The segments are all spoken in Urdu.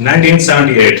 1978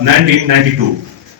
1992।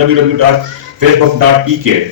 www.facebook.pk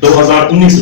2019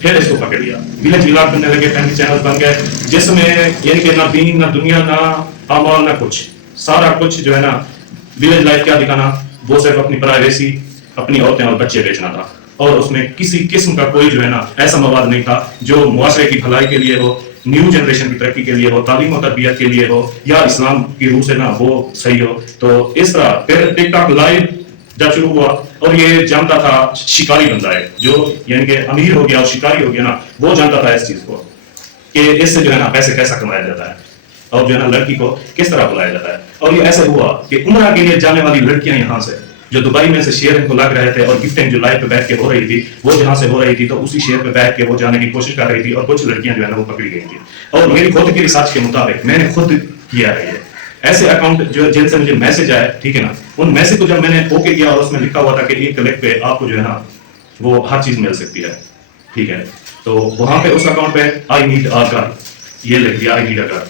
پھر اس کو پکڑ لیا، ولیج ولاگ بننے لگے، فیملی چینل بن گئے، جس میں یعنی کہ نہ دین نہ دنیا نہ اعمال نہ کچھ، سارا کچھ جو ہے نا ولیج لائف کیا دکھانا، وہ صرف اپنی پرائیویسی، اپنی عورتیں اور بچے بیچنا تھا، اور اس میں کسی قسم کا کوئی جو ہے نا ایسا مواد نہیں تھا جو معاشرے کی بھلائی کے لیے ہو، نیو جنریشن کی ترقی کے لیے ہو، تعلیم و تربیت کے لیے ہو، یا اسلام کی روح سے نہ وہ صحیح ہو۔ تو اس طرح پھر ٹک ٹاک لائیو جب شروع ہوا، اور یہ جانتا تھا شکاری بندہ ہے جو یعنی کہ امیر ہو گیا اور شکاری ہو گیا نا، وہ جانتا تھا اس چیز کو کہ اس سے جو ہے نا پیسے کیسا کمایا جاتا ہے، اور جو ہے نا لڑکی کو کس طرح بلایا جاتا ہے۔ اور یہ ایسے ہوا کہ عمرہ کے لیے جانے والی لڑکیاں یہاں سے جو دبئی میں سے شیئر ان کو لگ رہے تھے، اور گفٹنگ جو لائف پہ بیٹھ کے ہو رہی تھی وہ جہاں سے ہو رہی تھی، تو اسی شیئر پہ بیٹھ کے وہ جانے کی کوشش کر رہی تھی، اور کچھ لڑکیاں جو ہے نا وہ پکڑی گئی تھی۔ اور میری خود کی ریسرچ کے مطابق میں نے خود کیا ہے، یہ ایسے اکاؤنٹ جو جن سے مجھے میسج آئے، ٹھیک ہے نا، ان میسج کو جب میں نے اوکے کیا اور اس میں لکھا ہوا تھا کہ ایک کلک پہ آپ کو جو ہے نا وہ ہر چیز مل سکتی ہے، ٹھیک ہے، تو وہاں پہ اس اکاؤنٹ پہ آئی نیڈ آ گھر یہ لکھ دیا، آئی نیڈ اے گھر۔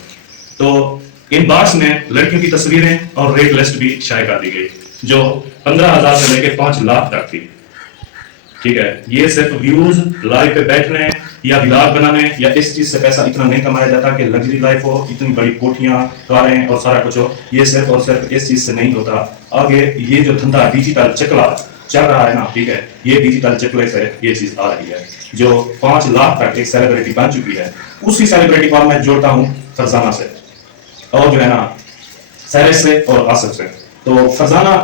تو ان باکس میں لڑکیوں کی تصویریں اور ریٹ لسٹ بھی شائع کر دی گئی جو 15,000 سے لے کے 5 لاکھ تک تھی، ٹھیک ہے۔ یہ صرف ویوز، لائف پہ بیٹھنے یا ولاگ بنانے یا اس چیز سے پیسہ اتنا نہیں کمایا جاتا کہ لگژری لائف ہو، اتنی بڑی کوٹھیاں، کاریں اور سارا کچھ ہو، یہ صرف اور صرف اس چیز سے نہیں ہوتا۔ آگے یہ جو دھندا ڈیجیٹل چکلا چل رہا ہے نا، ٹھیک ہے، یہ ڈیجیٹل چکلے سے یہ چیز آ رہی ہے جو 5 لاکھ تک ایک سیلیبریٹی بن چکی ہے۔ اسی سیلیبریٹی کو میں جوڑتا ہوں فرزانہ سے، اور جو ہے نا سیرس سے اور آصف سے۔ تو فرزانہ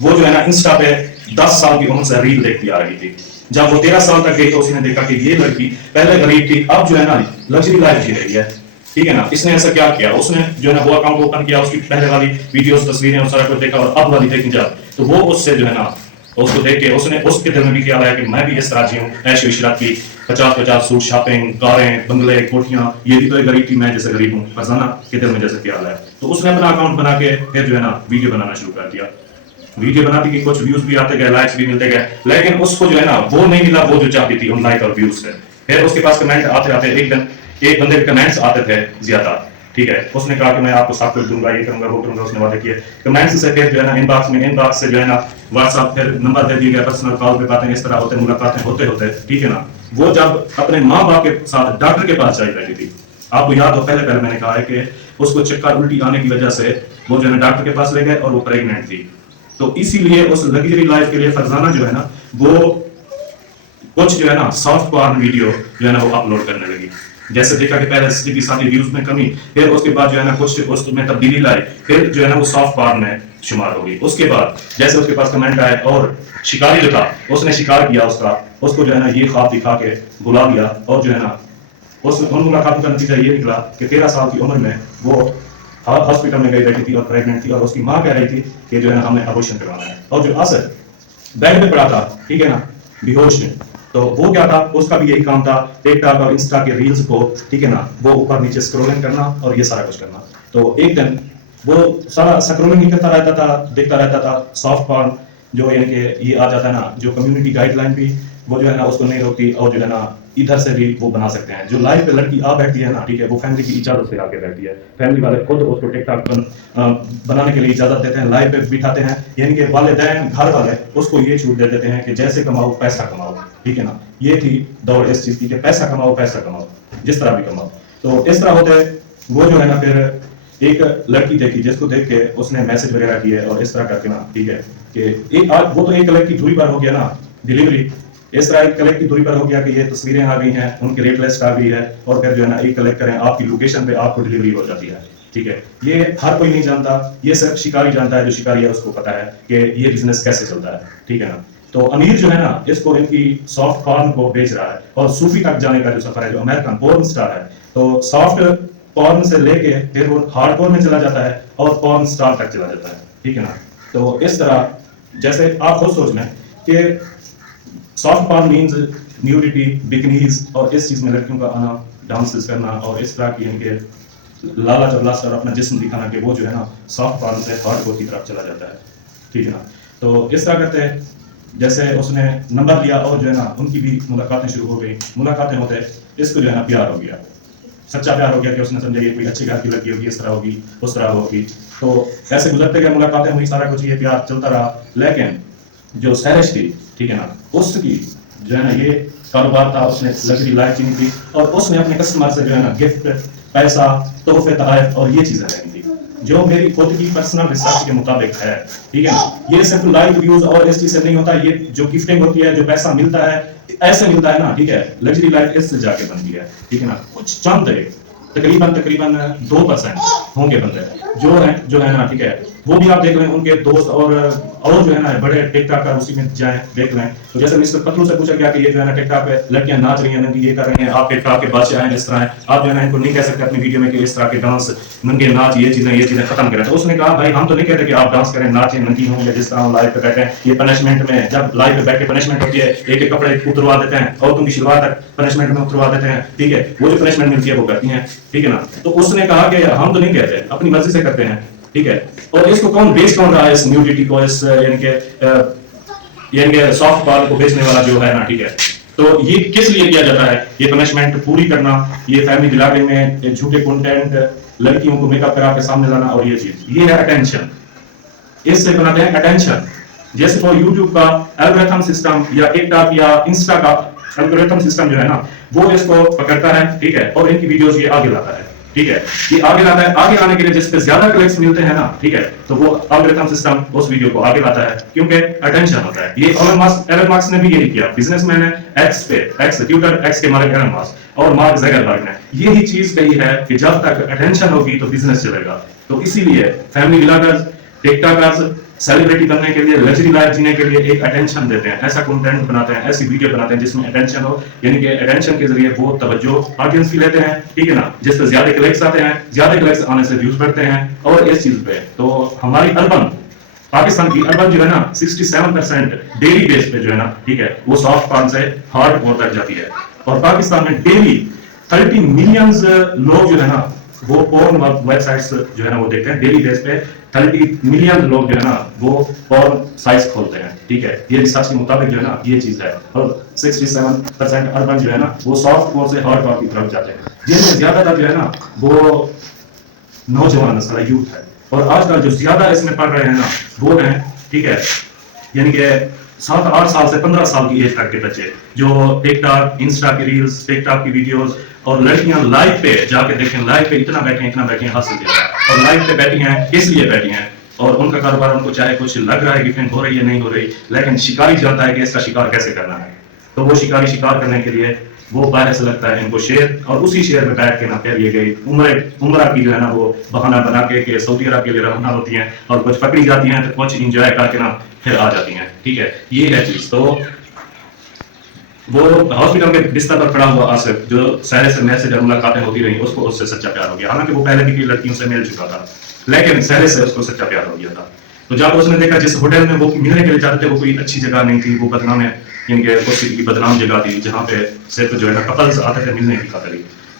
وہ جو ہے نا انسٹا پہ 10 سال کی عمر سے ریل دیکھتی آ رہی تھی، جب وہ 13 سال تک گئی تو اس نے دیکھا کہ یہ لڑکی پہلے غریب تھی، اب جو ہے نا لگژری لائف جی رہی ہے، ٹھیک ہے نا۔ اس نے ایسا کیا کیا، اس نے جو ہے نا وہ اکاؤنٹ اوپن کیا، اس کی پہلے والی ویڈیوز، تصویریں اور سارا کچھ دیکھا، اور اب والی دیکھیں جب تو وہ اس سے جو ہے نا اس کو دیکھ کے اس نے اس کے دل میں بھی خیال آیا کہ میں بھی اس طرح جیوں، عیش و عشرت کی، 50 سوٹ، شاپنگ، کاریں، بنگلے، کوٹھیاں، یہ بھی تو ایک غریب تھی، میں جیسے غریب ہوں، فرزانہ کے دل میں جیسے خیال آیا، تو اس نے اپنا اکاؤنٹ بنا کے پھر جو ہے نا ویڈیو بنانا شروع کر دیا۔ ویڈیو بناتی کہ کچھ ویوز بھی آتے گئے، لائکس بھی ملتے گئے، لیکن اس کو جو ہے نا وہ نہیں ملا وہ جو چاہتی تھی ان لائک اور ویوز سے۔ پھر اس کے پاس کمنٹ آتے آتے ایک دن ایک بندے کے کمنٹس آتے تھے زیادہ، ٹھیک ہے، اس نے کہا کہ میں آپ کو سب کچھ دوں گا، یہ کروں گا، وہ کروں گا، اس نے وعدے کیے۔ کمنٹس سے پھر جو ہے نا ان باکس سے جو ہے نا واٹس ایپ پھر نمبر دے دیے گئے، پرسنل کال پہ باتیں اس طرح ہوتے، ملاقاتیں ہوتے ہوتے، ٹھیک ہے نا۔ وہ جب اپنے ماں باپ کے ساتھ ڈاکٹر کے پاس جائی بیٹھی تھی، آپ کو یاد ہو پہلے میں نے کہا ہے کہ اس کو چکر الٹی آنے کی وجہ سے وہ جو ہے نا ڈاکٹر کے پاس لے گئے اور وہ پریگننٹ تھی، تو اسی لیے اس لگژری لائف کے لیے فرزانہ جو ہے نا وہ کچھ جو ہے نا سافٹ پارن ویڈیو جو ہے نا وہ اپلوڈ کرنے لگی۔ جیسے دیکھا کہ پہلے سیدھی سادھی ویوز میں کمی، پھر اس کے بعد جو ہے نا کچھ اس میں تبدیلی لائی، پھر جو ہے نا وہ سافٹ پارن میں شمار ہو گئی۔ اس کے بعد جیسے اس کے پاس کمنٹ آئے، اور شکاری جو تھا اس نے شکار کیا اس کا، اس کو جو ہے نا یہ خواب دکھا کے بلا لیا، اور جو ہے نا اس ان ملاقاتوں کا نتیجہ یہ نکلا کہ 13 سال کی عمر میں وہ ہاسپٹل میں گئی بیٹھی تھی اور پریگننٹ تھی، اور اس کی ماں کہہ رہی تھی کہ جو ہے نا ہم نے ابورشن کروانا ہے، اور جو آصف بیڈ پہ پڑا تھا، ٹھیک ہے نا، بے ہوش میں، تو وہ کیا تھا، اس کا بھی یہی کام تھا ٹک ٹاک اور انسٹا کے ریلز کو، ٹھیک ہے نا، وہ اوپر نیچے اسکرولنگ کرنا اور یہ سارا کچھ کرنا۔ تو ایک دن وہ سارا اسکرولنگ ہی کرتا رہتا تھا، دیکھتا رہتا تھا سافٹ پارن جو یعنی کہ یہ آ جاتا ہے نا، جو کمیونٹی گائیڈ لائن بھی وہ جو ہے نا اس کو نہیں روکتی، اور جو ہے نا ادھر سے بھی وہ بنا سکتے ہیں۔ جو لائف پہ لڑکی آ بیٹھتی ہے نا، ٹھیک ہے، وہ فیملی کی اجازت سے آ کے بیٹھتی ہے، فیملی والے خود اس کو ٹک ٹاک بنانے کے لیے اجازت دیتے ہیں، لائف پہ بٹھاتے ہیں، یعنی کہ والدین گھر والے اس کو یہ چھوٹ دے دیتے ہیں کہ جیسے کماؤ پیسہ کماؤ، ٹھیک ہے نا۔ یہ تھی دوڑ اس چیز کی کہ پیسہ کماؤ جس طرح بھی کماؤ۔ تو اس طرح ہوتے وہ جو ہے نا پھر ایک لڑکی دیکھی جس کو دیکھ کے اس نے میسج وغیرہ کیے اور اس طرح کر کے نا، ٹھیک ہے، کہ وہ تو ایک کلک کی دوری پر ہو گیا نا ڈیلیوری، اس طرح ایک کلک کی دوری پر ہو گیا کہ یہ تصویریں آ گئی ہیں، ان کی ریٹ لسٹ آ گئی ہے، اور پھر جو ہے نا ایک کلک کریں آپ کی لوکیشن پہ آپ کو ڈیلیوری ہو جاتی ہے، ٹھیک ہے۔ یہ ہر کوئی نہیں جانتا، یہ صرف شکاری جانتا ہے، جو شکاری ہے اس کو پتا ہے کہ یہ بزنس کیسے چلتا ہے، ٹھیک ہے نا۔ تو امیر جو ہے نا اس کو ان کی سافٹ پارن کو بیچ رہا ہے، اور صوفی تک جانے کا جو سفر ہے، جو امریکن پورن سٹار ہے، تو سافٹ پورن سے لے کے پھر وہ ہارڈ کور میں چلا جاتا ہے اور پورن سٹار تک چلا جاتا ہے، ٹھیک ہے نا۔ تو اس طرح جیسے آپ خود سوچ لیں کہ سافٹ پارن مینز نیوڈیٹی، بکنیز، اور اس چیز میں لڑکیوں کا آنا، ڈانسز کرنا، اور اس طرح کی یعنی کہ لالچ اور لاسٹ اور اپنا جسم دکھانا، کہ وہ جو ہے نا سافٹ پارن سے ہارڈ کور کی طرف چلا جاتا ہے، ٹھیک ہے نا۔ تو اس طرح کرتے ہیں جیسے اس نے نمبر لیا، اور جو ہے نا ان کی بھی ملاقاتیں شروع ہو گئی، ملاقاتیں ہوتے اس کو جو ہے نا پیار ہو گیا، سچا پیار ہو گیا، کہ اس نے سمجھا یہ کوئی اچھی گھر کی لڑکی ہوگی، اس طرح ہوگی، اس طرح ہوگی۔ تو ایسے گزرتے گئے، ملاقاتیں ہوئی، سارا کچھ یہ پیار چلتا رہا، لیکن جو سیرش تھی، ٹھیک ہے نا، اس کی جو ہے نا یہ کاروبار تھا, اس نے لگژری لائف جینی تھی, اور اس نے اپنے کسٹمر سے جو ہے نا گفٹ, پیسہ, تحفے, تحائف اور یہ چیزیں لینی تھی, جو میری خود کی پرسنل ریسرچ کے مطابق ہے. ٹھیک ہے نا, یہ صرف لائک ویوز اور اس چیز سے نہیں ہوتا, یہ جو گفٹنگ ہوتی ہے, جو پیسہ ملتا ہے, ایسے ملتا ہے نا. ٹھیک ہے, لگژری لائف اس سے جا کے بنتی ہے. ٹھیک ہے نا, کچھ چند تقریباً 2% ہوں گے بندے جو ہے نا. ٹھیک ہے, وہ بھی آپ دیکھ لیں, ان کے دوست اور جو ہے نا بڑے ٹک ٹاک اسی میں جائیں دیکھ لیں. تو جیسے مسٹر پتلو سے پوچھا گیا کہ یہ جو ہے نا ٹک ٹاک پہ لڑکیاں ناچ رہی ہیں, یہ کر رہی ہیں, آپ ٹک ٹاک کے بادشاہ ہیں, اس طرح ہیں, آپ جو ہے نا ان کو نہیں کہہ سکتے اپنی ویڈیو میں کہ اس طرح کے ڈانس, ننگے ناچ, یہ چیزیں ختم کریں. تو اس نے کہا بھائی ہم تو نہیں کہتے کہ آپ ڈانس کریں, ناچیں, ننگی ہوں, یا جس طرح لائف پہ بیٹھے ہیں. یہ پنشمنٹ میں, جب لائف پہ بیٹھ کے پنشمنٹ ہوتی ہے, ایک ایک کپڑے اتروا دیتے ہیں, عورتوں کی شلوار تک پنشمنٹ میں اتروا دیتے ہیں. ٹھیک ہے, وہ جو پنشمنٹ ملتی ہے وہ کرتی ہیں. ٹھیک ہے نا, تو اس نے کہا کہ ہم تو نہیں کہتے, اپنی مرضی سے کرتے ہیں. ٹھیک ہے, اور اس کو کون بیچ کون رہا ہے, اس نیوڈیٹی کو, اس یعنی کہ سافٹ پاور کو بیچنے والا جو ہے نا. ٹھیک ہے, تو یہ کس لیے کیا جاتا ہے, یہ پنشمنٹ پوری کرنا, یہ فیملی دلانے میں جھوٹے کنٹینٹ, لڑکیوں کو میک اپ کرا کے سامنے لانا, اور یہ چیز, یہ ہے اٹینشن. اس سے بناتے ہیں اٹینشن. جیسے تو یوٹیوب کا الگورتھم سسٹم یا ٹک ٹاک یا انسٹا کا الگورتھم سسٹم جو ہے نا, وہ اس کو پکڑتا ہے. ٹھیک ہے, اور ان کی ویڈیوز یہ آگے لاتا ہے. ٹھیک ہے, یہ آگے لاتا ہے, آگے لانے کے لیے جس پہ زیادہ کلکس ملتے ہیں نا. ٹھیک ہے, تو وہ الگورتھم سسٹم اس ویڈیو کو آگے لاتا ہے, کیونکہ اٹینشن ہوتا ہے. یہ ایلن ماسک نے بھی یہی کیا, بزنس مین ہے, ٹویٹر ایکس کے مالک ایلن ماسک اور مارک زکربرگ نے یہی چیز کہی ہے کہ جب تک اٹینشن ہوگی تو بزنس چلے گا. تو اسی لیے فیملی بلاگرز, ٹک ٹاکرز سیلیبریٹی بننے کے لیے, لگژری لائف جینے کے لیے ایک اٹینشن دیتے ہیں, ایسا کنٹینٹ بناتے ہیں, ایسی ویڈیو بناتے ہیں جس میں اٹینشن ہو, یعنی کہ اٹینشن کے ذریعے وہ توجہ آڈینس کی لیتے ہیں. ٹھیک ہے نا, جس پہ زیادہ کلکس آتے ہیں, زیادہ کلکس آنے سے ویوز بڑھتے ہیں, اور اس چیز پہ تو ہماری اربن, پاکستان کی اربن جو ہے نا 67% ڈیلی بیس پہ جو ہے نا, ٹھیک ہے, وہ سافٹ پارن سے ہارڈ کور تک جاتی ہے. اور پاکستان میں ڈیلی 30 ملینز لوگ جو ہے نا وہ پورن ویب سائٹس جو ہے نا وہ دیکھتے ہیں. ڈیلی بیس پہ 30 ملین لوگ جو ہے نا وہ پورن سائٹس کھولتے ہیں. ٹھیک ہے, یہ ریسرچ کے مطابق جو ہے نا یہ چیز ہے. اور 67% اربن جو ہے نا وہ سافٹ کور سے ہارڈ کور کی طرف جاتے ہیں, جن میں زیادہ تر جو ہے نا وہ نوجوان نسل ہے, یوتھ ہے. اور آج کل جو زیادہ اس میں پڑھ رہے ہیں نا وہ ہیں, ٹھیک ہے, یعنی کہ 7-8 سال سے 15 سال کی ایج تک کے بچے, جو ٹک ٹاک, انسٹا کی ریلز, ٹک ٹاک کی ویڈیوز, اور لڑکیاں لائف پہ جا کے دیکھیں, لائف پہ اتنا بیٹھے ہیں حد سے زیادہ, اور لائف پہ بیٹھی ہیں اس لیے بیٹھی ہیں, اور ان کا کاروبار ان کو چاہے کچھ لگ رہا ہے کہ ہو رہی ہے نہیں ہو رہی, لیکن شکاری جانتا ہے کہ اس کا شکار کیسے کرنا ہے. تو وہ شکاری شکار کرنے کے لیے وہ باہر سے لگتا ہے ان کو شیر, اور اسی شیر میں بیٹھ کے نا پھر یہ گئی عمرہ کی جو ہے نا وہ بہانہ بنا کے کہ سعودی عرب کے لیے روانہ ہوتی ہیں, اور کچھ پکڑی جاتی ہیں تو کچھ انجوائے کر کے نا پھر آ جاتی ہیں. ٹھیک ہے, یہ ہے چیز. تو وہ ہاسپٹل کے بستر پر پڑا ہوا آصف, جو سہرے سے میسج اور ملاقاتیں ہوتی رہی, اس کو اس سے سچا پیار ہو گیا. حالانکہ وہ پہلے بھی کئی لڑکیوں سے مل چکا تھا, لیکن سہرے سے اس کو سچا پیار ہو گیا تھا. تو جب اس نے دیکھا جس ہوٹل میں وہ ملنے کے لیے جاتے تھے وہ کوئی اچھی جگہ نہیں تھی, وہ بدنام ہے, یعنی کہ سٹی کی بدنام جگہ تھی جہاں پہ صرف جو ہے نا کپلز آتے تھے ملنے کی خاطر.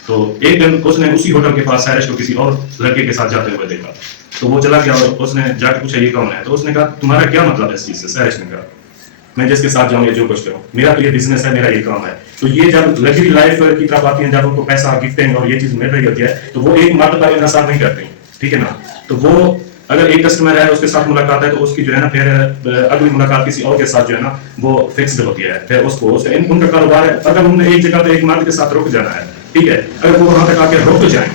تو ایک دن اس نے اسی ہوٹل کے پاس سہرش کو کسی اور لڑکے کے ساتھ جاتے ہوئے دیکھا, تو وہ چلا گیا اور اس نے جا کے پوچھا یہ کون ہے. تو اس نے کہا تمہارا کیا مطلب ہے اس چیز سے. سہرش نے کہا میں جس کے ساتھ جاؤں یا جو کچھ کروں, میرا تو یہ بزنس ہے, میرا یہ کام ہے. تو یہ جب لگژری لائف کی طرف آتی ہیں, جب ان کو پیسہ, گفٹنگ اور یہ چیز مل رہی ہوتی ہے, تو وہ ایک مرتبہ انحصار نہیں کرتے. ٹھیک ہے نا, تو وہ اگر ایک کسٹمر ہے اس کے ساتھ ملاقات ہے تو اس کی جو ہے نا پھر اگلی ملاقات کسی اور کے ساتھ جو ہے نا وہ فکسڈ ہوتی ہے. پھر اس کو ان کا کاروبار ہے, اگر انہوں نے ایک جگہ پہ ایک مرد کے ساتھ رک جانا ہے, ٹھیک ہے, اگر وہ وہاں تک آ کے رک جائیں,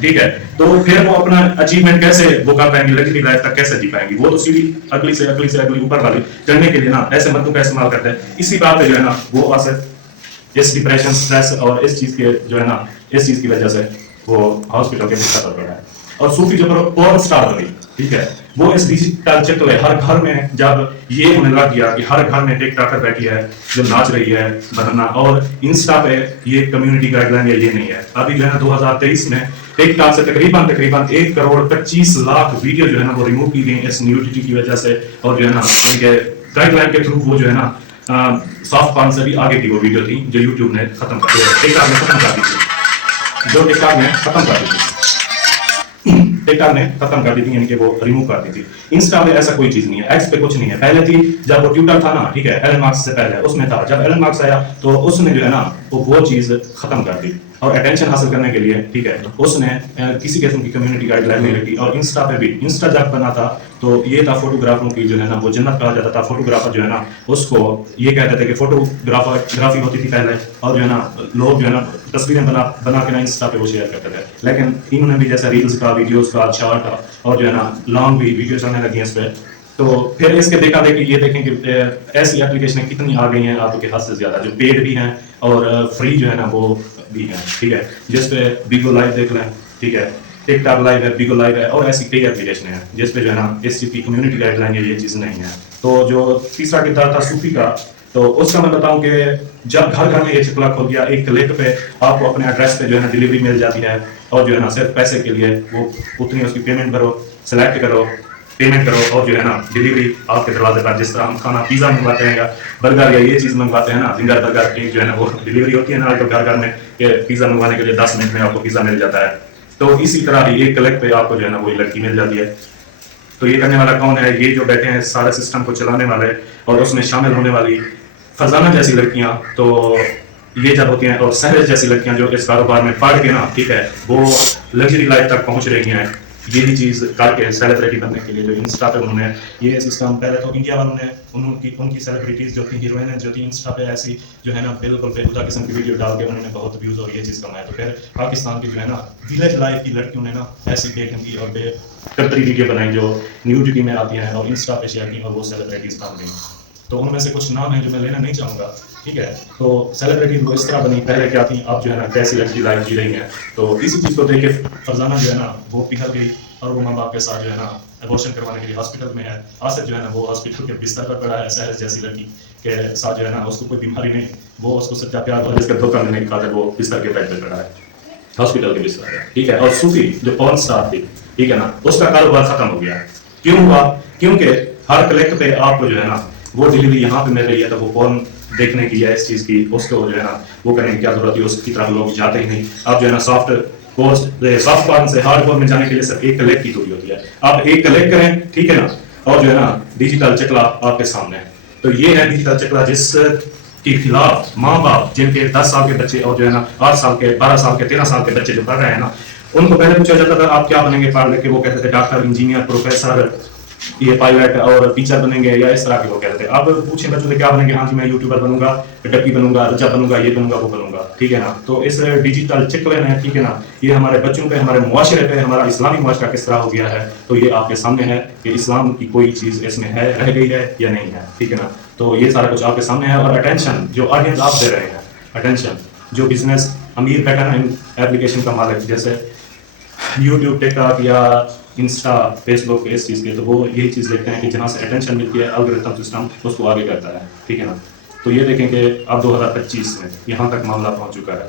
ٹھیک ہے, تو پھر وہ اپنا اچیومنٹ کیسے وہ کر پائیں گے, لگژری لائف تک کیسے جی پائیں گے. وہ تو سیدھی اگلی سے اگلی اوپر والی چڑھنے کے لیے نا ایسے مردوں کا استعمال کرتے ہیں. اسی بات پہ جو ہے نا وہ آصف اس ڈپریشن, اسٹریس اور اس چیز کے جو ہے نا اس چیز کی وجہ سے وہ ہاسپٹل کے بستر پر پڑا ہے. اور صوفی جو پورن اسٹار ہوئی, ٹھیک ہے, وہ اس ڈیجیٹل چکر میں ہر گھر میں جب یہ ہونے لگ گیا کہ ہر گھر میں ٹک ٹاکر بیٹھی ہے جو ناچ رہی ہے بہنا, اور انسٹا پہ یہ کمیونٹی گائیڈ لائن یہ نہیں ہے. ابھی جو ہے نا 2023 میں ٹک ٹاک سے تقریباً 1,25,00,000 ویڈیو جو ہے نا وہ ریموو کی گئی اس نیوڈیٹی کی وجہ سے, اور جو ہے نا ان کے گائیڈ لائن کے تھرو وہ جو ہے نا سافٹ پارن سے بھی آگے کی وہ ویڈیو تھی جو یوٹیوب نے ختم کر دی, ٹک ٹاک نے ختم کر دی تھی, جو ٹک ٹاک نے ختم کر دی تھی, ٹک ٹاک نے ختم کر دی تھی, یعنی کہ وہ ریموو کر دی تھی. انسٹا پہ ایسا کوئی چیز نہیں ہے, ایکس پہ کچھ نہیں ہے. پہلے تھی جب وہ ٹویٹر تھا نا, ٹھیک ہے, ایلن ماسک سے پہلے اس میں تھا. جب ایلن ماسک آیا تو اس نے جو ہے نا وہ چیز ختم کر دی. اور اٹینشن حاصل کرنے کے لیے ٹھیک ہے اس نے کسی قسم کی کمیونٹی گائیڈ لائن نہیں رکھی. اور انسٹا پہ بھی انسٹا جب بنا تھا تو یہ تھا فوٹوگرافروں کی جو ہے نا وہ جنت کہا جاتا تھا. فوٹوگرافر جو ہے نا اس کو یہ کہتے تھے کہ فوٹوگرافی ہوتی تھی پہلے اور جو ہے نا لوگ جو ہے نا تصویریں بنا کے نا انسٹا پہ وہ شیئر کرتے تھے. لیکن انہوں نے بھی جیسے ریلز کا ویڈیوز کا شارٹ کا اور جو ہے نا لانگ بھی ویڈیوز آنے لگی ہیں اس پہ. تو پھر اس کے دیکھا دیکھی یہ دیکھیں کہ ایسی اپلیکیشنیں کتنی آ گئی ہیں آپ کے حد سے زیادہ جو پیڈ بھی ہیں اور فری جو ہے نا وہ بھی ہیں ٹھیک ہے. جس پہ بیگو لائیو دیکھ لیں ٹھیک ہے, ٹک ٹاک لائیو ہے, بیگو لائیو ہے اور ایسی کئی اپلیکیشنیں ہیں جس پہ جو ہے نا اس چیز کی کمیونٹی گائیڈ لائن یہ چیز نہیں ہے. تو جو تیسرا کردار تھا صوفی کا تو اس کا میں بتاؤں کہ جب گھر گھر میں یہ چکلا کھول گیا ایک کلک پہ آپ کو اپنے ایڈریس پہ جو ہے نا ڈلیوری مل جاتی ہے اور جو ہے نا صرف پیسے کے لیے وہ اتنی اس کی پیمنٹ بھرو, سلیکٹ کرو, پیمنٹ کرو اور جو ہے نا ڈلیوری آپ کے دروازے پر. جس طرح ہم کھانا پیزا منگواتے ہیں یا برگر یا یہ چیز منگواتے ہیں نا فنگر برگر کی جو ہے نا وہ ڈلیوری ہوتی ہے نا تو گھر گھر میں کہ پیزا منگوانے کے لیے 10 منٹ میں آپ کو پیزا مل جاتا ہے. تو اسی طرح ہی ایک کلک پہ آپ کو جو ہے نا وہی لڑکی مل جاتی ہے. تو یہ کرنے والا کون ہے؟ یہ جو بیٹھے ہیں سارے سسٹم کو چلانے والے اور اس میں شامل ہونے والی فرزانہ جیسی لڑکیاں. تو یہ جب ہوتی ہیں اور سہرج جیسی لڑکیاں جو اس کاروبار میں پڑھ کے نا ٹھیک ہے وہ لگژری لائف تک پہنچ رہی ہیں یہی چیز کر کے سیلیبریٹی بننے کے لیے. جو انسٹا پہ انہوں نے یہ سسٹم پہلے تو انڈیا والوں نے ان کی سیلیبریٹیز جو تھی ہیروئنیں جو تھی انسٹا پہ ایسی جو ہے نا بالکل بے خدا قسم کی ویڈیو ڈال کے انہوں نے بہت ویوز اور یہ چیز کمایا. تو پھر پاکستان کی جو ہے نا ولیج لائف کی لڑکیوں نے نا ایسی بے ڈھنگی اور بے قدری ویڈیو بنائی جو نیوڈیٹی میں آتی ہیں اور انسٹا پہ شیئر کی اور وہ سیلیبریٹیز بن گئی. تو ان میں سے کچھ نام ہیں جو میں لینا نہیں چاہوں گا ٹھیک ہے. تو سیلیبریٹیز وہ اس طرح بنی پہلے کیا تھیں اب جو ہے نا کیسی لگژری لائف جی رہی ہیں. تو اسی چیز کو دیکھ کے فرزانہ جو ہے نا وہ پگھل گئی اور وہ ماں باپ کے ساتھ جو ہے نا ابورشن کروانے کے لیے ہاسپٹل میں ہے. آصف جو ہے نا وہ ہاسپٹل کے بستر پر پڑا ہے سہرج جیسی لڑکی کے ساتھ جو ہے نا اس کو کوئی بیماری نہیں, وہ اس کو سچا پیار اور جس کا دھوکہ دینے کی خاطر وہ بستر کے بیڈ پہ پڑا ہے ہاسپٹل کے بستر پہ ٹھیک ہے. اور صوفی جو پورن اسٹار تھی ٹھیک ہے نا اس کا کاروبار ختم ہو گیا. کیوں ہوا؟ کیونکہ ہر کلک پہ آپ کو جو ہے نا وہ ڈلیوری یہاں پہ مل رہی ہے تو وہ پورن دیکھنے کی ہے اس چیز کی اس کو جو ہے نا وہ کرنے کی کیا ضرورت ہے, اس کی طرف لوگ جاتے ہی نہیں. اب جو ہے نا سافٹ کورن سے ہارڈ کور میں جانے کے لیے صرف ایک کلک کی ضروری ہوتی ہے. آپ ایک کلک کریں ٹھیک ہے نا اور جو ہے نا ڈیجیٹل چکلا آپ کے سامنے ہے. تو یہ ہے ڈیجیٹل چکلا جس کے خلاف ماں باپ جن کے 10 سال کے بچے اور جو ہے نا 8 سال کے 12 سال کے 13 سال کے بچے جو پڑھ رہے ہیں نا ان کو پہلے پوچھا جاتا تھا آپ کیا بنیں گے پڑھ لے کے, وہ کہتے تھے ڈاکٹر, انجینئر, پروفیسر, یہ پائلٹ اور ٹیچر بنیں گے یا اس طرح کے وہ کہتے تھے. اب پوچھیں بچوں سے کیا بنیں گے, ہاں جی میں یوٹیوبر بنوں گا, ڈپی بنوں گا, رجا بنوں گا, یہ بنوں گا, وہ بنوں گا ٹھیک ہے نا. تو اس ڈیجیٹل چکلے میں ٹھیک ہے نا یہ ہمارے بچوں پہ ہمارے معاشرے پہ ہمارا اسلامی معاشرہ کس طرح ہو گیا ہے. تو یہ آپ کے سامنے ہے کہ اسلام کی کوئی چیز اس میں ہے رہ گئی ہے یا نہیں ہے ٹھیک ہے نا. تو یہ سارا کچھ آپ کے سامنے ہے. اور اٹینشن جو آڈینس آپ دے رہے ہیں, اٹینشن جو بزنس امیر بیٹھا نا ان ایپلیکیشن کا مالک جیسے یوٹیوب, ٹک ٹاک یا انسٹا, فیس بک اس چیز کے, تو وہ یہی چیز دیکھتے ہیں کہ جہاں سے اٹینشن ملتی ہے الگورتھم سسٹم اس کو آگے کرتا ہے ٹھیک ہے نا. تو یہ دیکھیں کہ اب 2025 میں یہاں تک معاملہ پہنچ چکا ہے.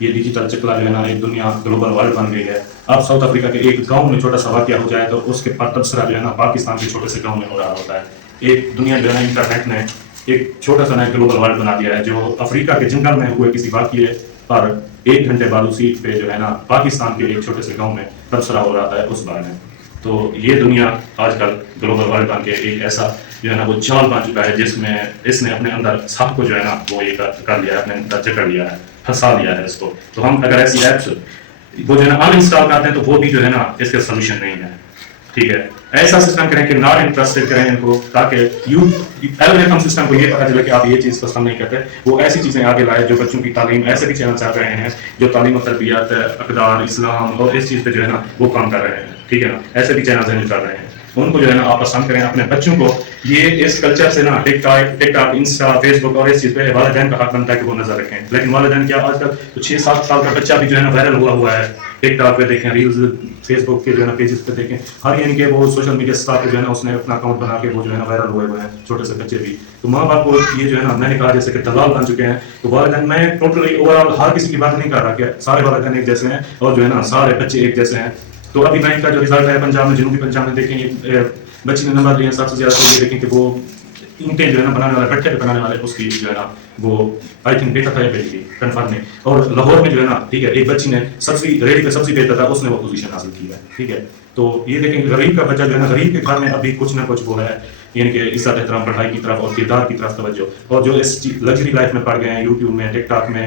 یہ ڈیجیٹل چکلا جو ہے نا ایک دنیا گلوبل ورلڈ بن گئی ہے. اب ساؤتھ افریقہ کے ایک گاؤں میں چھوٹا سا واقعہ ہو جائے تو اس کے پر تبصرہ جو ہے نا پاکستان کے چھوٹے سے گاؤں میں ہو رہا ہوتا ہے. ایک دنیا جو ہے نا انٹرنیٹ نے ایک چھوٹا سا نیا گلوبل ورلڈ بنا دیا ہے. جو افریقہ کے جنگل میں ہوئے کسی واقعے پر 1 گھنٹے بعد اسی پہ جو ہے نا پاکستان کے ایک چھوٹے سے گاؤں میں تبصرہ ہو رہا ہے اس بارے میں. تو یہ دنیا آج کل گلوبل ورلڈ بن کے ایک ایسا جو ہے نا وہ جال بن چکا ہے جس میں اس نے اپنے اندر سب کو جو ہے نا وہ یہ کر لیا ہے, اپنے اندر جکڑ لیا ہے, پھنسا لیا ہے اس کو. تو ہم اگر ایسی ایپس وہ جو ہے نا ان انسٹال کرتے ہیں تو وہ بھی جو ہے نا اس کا سولوشن نہیں ہے ٹھیک ہے. ایسا سسٹم کریں کہ ناٹ انٹرسٹڈ کریں ان کو تاکہ الگورتھم سسٹم کو یہ پتا چلے کہ آپ یہ چیز پسند نہیں کرتے. وہ ایسی چیزیں آگے لائے جو بچوں کی تعلیم, ایسے بھی چینل چل رہے ہیں جو تعلیم و تربیت, اقدار, اسلام اور اس چیز پہ جو ہے نا وہ کام کر رہے ہیں ٹھیک ہے نا. ایسے بھی چینل کر رہے ہیں, ان کو جو ہے نا آپ پسند کریں اپنے بچوں کو. یہ اس کلچر سے نا ٹک ٹاک, انسٹا, فیس بک اور اس چیز پہ والدین کا حق بنتا ہے کہ وہ نظر رکھیں. لیکن والدین کیا آج کل 6-7 سال کا بچہ بھی جو ہے نا وائرل ہوا ہے. ٹک ٹاک پہ دیکھیں, ریلز فیس بک کے جو ہے نا پیجز پہ دیکھیں, ہر یعنی کہ وہ سوشل میڈیا اسٹار پہ جو ہے نا اس نے اپنا اکاؤنٹ بنا کے وہ جو ہے نا وائرل ہوئے ہیں چھوٹے سے بچے بھی. تو ماں باپ کو یہ جو ہے نا میں نے کہا جیسے کہ دلال بن چکے ہیں. تو والدین, میں ٹوٹلی اوور آل ہر کسی کی بات نہیں کر رہا کہ سارے والدین ایک جیسے ہیں اور جو ہے نا سارے بچے ایک جیسے ہیں. تو ابھی بینک کا جو رزلٹ ہے پنجاب میں, جنوبی پنجاب میں دیکھیں یہ بچی نے نمبر لیے سب سے زیادہ. تو یہ دیکھیں کہ وہ اینٹیں جو ہے نا بنانے والے, پٹھے پہ بنانے والے, اس کی جو ہے نا وہ آئی تھنک ڈیٹا تھا یہ بیٹی کنفرم نہیں. اور لاہور میں جو ہے نا ٹھیک ہے ایک بچی نے سبزی ریڈی پہ سبزی بیچتا تھا, اس نے وہ پوزیشن حاصل کی ہے ٹھیک ہے. تو یہ دیکھیں غریب کا بچہ جو ہے نا غریب کے گھر میں ابھی کچھ نہ کچھ وہ ہے یعنی کہ عزت احترام پڑھائی کی طرف اور کردار کی طرف توجہ. اور جو اس لگژری لائف میں پڑ گئے ہیں یوٹیوب میں, ٹک ٹاک میں,